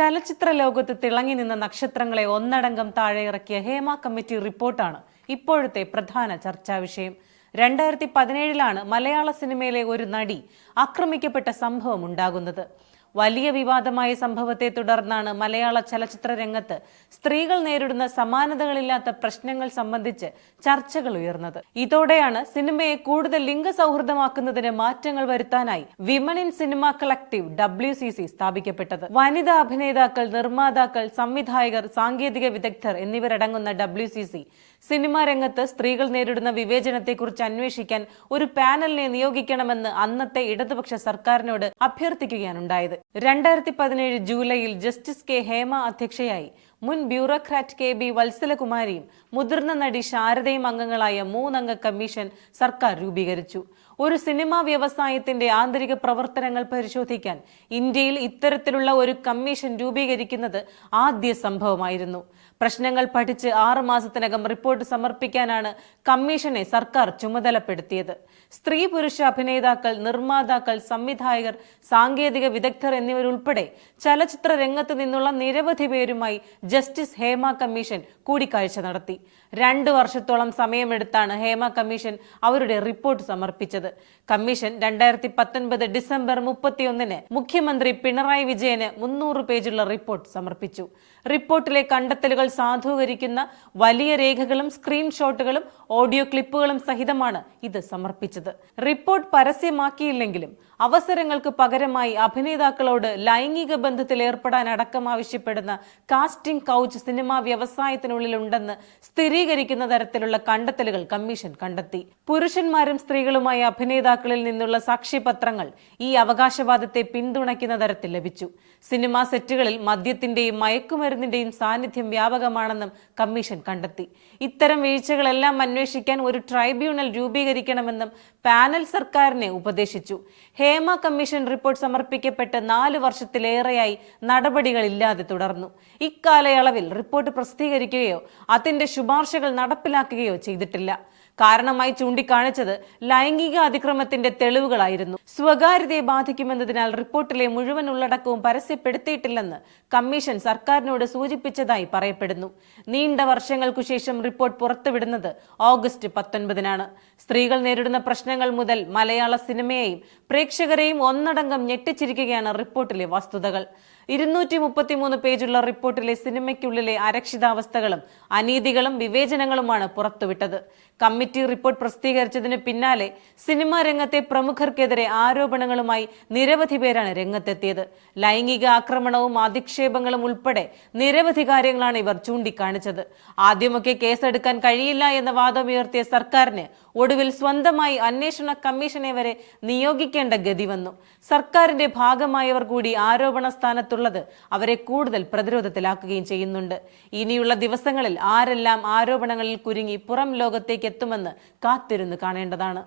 ചലച്ചിത്ര ലോകത്ത് തിളങ്ങി നിന്ന നക്ഷത്രങ്ങളെ ഒന്നടങ്കം താഴെ ഇറക്കിയ ഹേമ കമ്മിറ്റി റിപ്പോർട്ടാണ് ഇപ്പോഴത്തെ പ്രധാന ചർച്ചാ വിഷയം. രണ്ടായിരത്തി പതിനേഴിലാണ് മലയാള സിനിമയിലെ ഒരു നടി ആക്രമിക്കപ്പെട്ട സംഭവം ഉണ്ടാകുന്നത്. വലിയ വിവാദമായ സംഭവത്തെ തുടർന്നാണ് മലയാള ചലച്ചിത്ര രംഗത്ത് സ്ത്രീകൾ നേരിടുന്ന സമാനതകളില്ലാത്ത പ്രശ്നങ്ങൾ സംബന്ധിച്ച് ചർച്ചകൾ ഉയർന്നത്. ഇതോടെയാണ് സിനിമയെ കൂടുതൽ ലിംഗ സൗഹൃദമാക്കുന്നതിന് മാറ്റങ്ങൾ വരുത്താനായി women in cinema collective W C C സ്ഥാപിക്കപ്പെട്ടത്. വനിതാ അഭിനേതാക്കൾ നിർമ്മാതാക്കൾ സംവിധായകർ സാങ്കേതിക വിദഗ്ധർ എന്നിവരടങ്ങുന്ന ഡബ്ല്യു സി സി സിനിമാ രംഗത്ത് സ്ത്രീകൾ നേരിടുന്ന വിവേചനത്തെക്കുറിച്ച് അന്വേഷിക്കാൻ ഒരു പാനലിനെ നിയോഗിക്കണമെന്ന് അന്നത്തെ ഇടതുപക്ഷ സർക്കാരിനോട് അഭ്യർത്ഥിക്കുകയാണുണ്ടായത്. രണ്ടായിരത്തി പതിനേഴ് ജൂലൈയിൽ ജസ്റ്റിസ് കെ ഹേമ അധ്യക്ഷയായി. മുൻ ബ്യൂറോക്രാറ്റ് കെ ബി വത്സലകുമാരിയും മുതിർന്ന നടി ശാരദയും അംഗങ്ങളായ മൂന്നംഗ കമ്മീഷൻ സർക്കാർ രൂപീകരിച്ചു. ഒരു സിനിമാ വ്യവസായത്തിന്റെ ആന്തരിക പ്രവർത്തനങ്ങൾ പരിശോധിക്കാൻ ഇന്ത്യയിൽ ഇത്തരത്തിലുള്ള ഒരു കമ്മീഷൻ രൂപീകരിക്കുന്നത് ആദ്യ സംഭവമായിരുന്നു. പ്രശ്നങ്ങൾ പഠിച്ച് ആറു മാസത്തിനകം റിപ്പോർട്ട് സമർപ്പിക്കാനാണ് കമ്മീഷനെ സർക്കാർ ചുമതലപ്പെടുത്തിയത്. സ്ത്രീ പുരുഷ അഭിനേതാക്കൾ നിർമ്മാതാക്കൾ സംവിധായകർ സാങ്കേതിക വിദഗ്ധർ എന്നിവരുൾപ്പെടെ ചലച്ചിത്ര രംഗത്ത് നിന്നുള്ള നിരവധി പേരുമായി ജസ്റ്റിസ് ഹേമ കമ്മീഷൻ കൂടിക്കാഴ്ച നടത്തി. രണ്ട് വർഷത്തോളം സമയമെടുത്താണ് ഹേമ കമ്മീഷൻ അവരുടെ റിപ്പോർട്ട് സമർപ്പിച്ചത്. കമ്മീഷൻ രണ്ടായിരത്തി പത്തൊൻപത് ഡിസംബർ മുപ്പത്തിയൊന്നിന് മുഖ്യമന്ത്രി പിണറായി വിജയന് മുന്നൂറ് പേജുള്ള റിപ്പോർട്ട് സമർപ്പിച്ചു. റിപ്പോർട്ടിലെ കണ്ടെത്തലുകൾ സാധൂകരിക്കുന്ന വലിയ രേഖകളും സ്ക്രീൻഷോട്ടുകളും ഓഡിയോ ക്ലിപ്പുകളും സഹിതമാണ് ഇത് സമർപ്പിച്ചത്. റിപ്പോർട്ട് പരസ്യമാക്കിയില്ലെങ്കിലും അവസരങ്ങൾക്ക് പകരമായി അഭിനേതാക്കളോട് ലൈംഗിക ബന്ധത്തിൽ ഏർപ്പെടാൻ അടക്കം ആവശ്യപ്പെടുന്ന കാസ്റ്റിംഗ് കൗച്ച് സിനിമാ വ്യവസായത്തിനുള്ളിലുണ്ടെന്ന് സ്ഥിരീകരിക്കുന്ന തരത്തിലുള്ള കണ്ടെത്തലുകൾ കമ്മീഷൻ കണ്ടെത്തി. പുരുഷന്മാരും സ്ത്രീകളുമായ അഭിനേതാക്കളിൽ നിന്നുള്ള സാക്ഷ്യപത്രങ്ങൾ ഈ അവകാശവാദത്തെ പിന്തുണയ്ക്കുന്ന തരത്തിൽ ലഭിച്ചു. സിനിമാ സെറ്റുകളിൽ മദ്യത്തിന്റെയും മയക്കുമരുന്നിന്റെയും സാന്നിധ്യം വ്യാപകമാണെന്നും കമ്മീഷൻ കണ്ടെത്തി. ഇത്തരം വീഴ്ചകളെല്ലാം അന്വേഷിക്കാൻ ഒരു ട്രൈബ്യൂണൽ രൂപീകരിക്കണമെന്നും പാനൽ സർക്കാരിനെ ഉപദേശിച്ചു. ഹേമ കമ്മീഷൻ റിപ്പോർട്ട് സമർപ്പിക്കപ്പെട്ട് നാല് വർഷത്തിലേറെയായി നടപടികളില്ലാതെ തുടർന്നു. ഇക്കാലയളവിൽ റിപ്പോർട്ട് പ്രസിദ്ധീകരിക്കുകയോ അതിന്റെ ശുപാർശകൾ നടപ്പിലാക്കുകയോ ചെയ്തിട്ടില്ല. കാരണമായി ചൂണ്ടിക്കാണിച്ചത് ലൈംഗിക അതിക്രമത്തിന്റെ തെളിവുകളായിരുന്നു. സ്വകാര്യതയെ ബാധിക്കുമെന്നതിനാൽ റിപ്പോർട്ടിലെ മുഴുവൻ ഉള്ളടക്കവും പരസ്യപ്പെടുത്തിയിട്ടില്ലെന്ന് കമ്മീഷൻ സർക്കാരിനോട് സൂചിപ്പിച്ചതായി പറയപ്പെടുന്നു. നീണ്ട വർഷങ്ങൾക്കു ശേഷം റിപ്പോർട്ട് പുറത്തുവിടുന്നത് ഓഗസ്റ്റ് പത്തൊൻപതിനാണ്. സ്ത്രീകൾ നേരിടുന്ന പ്രശ്നങ്ങൾ മുതൽ മലയാള സിനിമയെയും പ്രേക്ഷകരെയും ഒന്നടങ്കം ഞെട്ടിച്ചിരിക്കുകയാണ് റിപ്പോർട്ടിലെ വസ്തുതകൾ. ഇരുന്നൂറ്റി മുപ്പത്തിമൂന്ന് പേജുള്ള റിപ്പോർട്ടിലെ സിനിമയ്ക്കുള്ളിലെ അരക്ഷിതാവസ്ഥകളും അനീതികളും വിവേചനങ്ങളുമാണ് പുറത്തുവിട്ടത്. കമ്മിറ്റി റിപ്പോർട്ട് പ്രസിദ്ധീകരിച്ചതിന് പിന്നാലെ സിനിമാ രംഗത്തെ പ്രമുഖർക്കെതിരെ ആരോപണങ്ങളുമായി നിരവധി പേരാണ് രംഗത്തെത്തിയത്. ലൈംഗിക ആക്രമണവും അധിക്ഷേപങ്ങളും ഉൾപ്പെടെ നിരവധി കാര്യങ്ങളാണ് ഇവർ ചൂണ്ടിക്കാണിച്ചത്. ആദ്യമൊക്കെ കേസെടുക്കാൻ കഴിയില്ല എന്ന വാദം ഉയർത്തിയ സർക്കാരിന് ഒടുവിൽ സ്വന്തമായി അന്വേഷണ കമ്മീഷനെ വരെ നിയോഗിക്കേണ്ട ഗതി വന്നു. സർക്കാരിന്റെ ഭാഗമായവർ കൂടി ആരോപണ സ്ഥാനത്തുള്ളത് അവരെ കൂടുതൽ പ്രതിരോധത്തിലാക്കുകയും ചെയ്യുന്നുണ്ട്. ഇനിയുള്ള ദിവസങ്ങളിൽ ആരെല്ലാം ആരോപണങ്ങളിൽ കുരുങ്ങി പുറം ലോകത്തേക്ക് എത്തുമെന്ന് നടക്കുമെന്ന് കാത്തിരുന്ന് കാണേണ്ടതാണ്.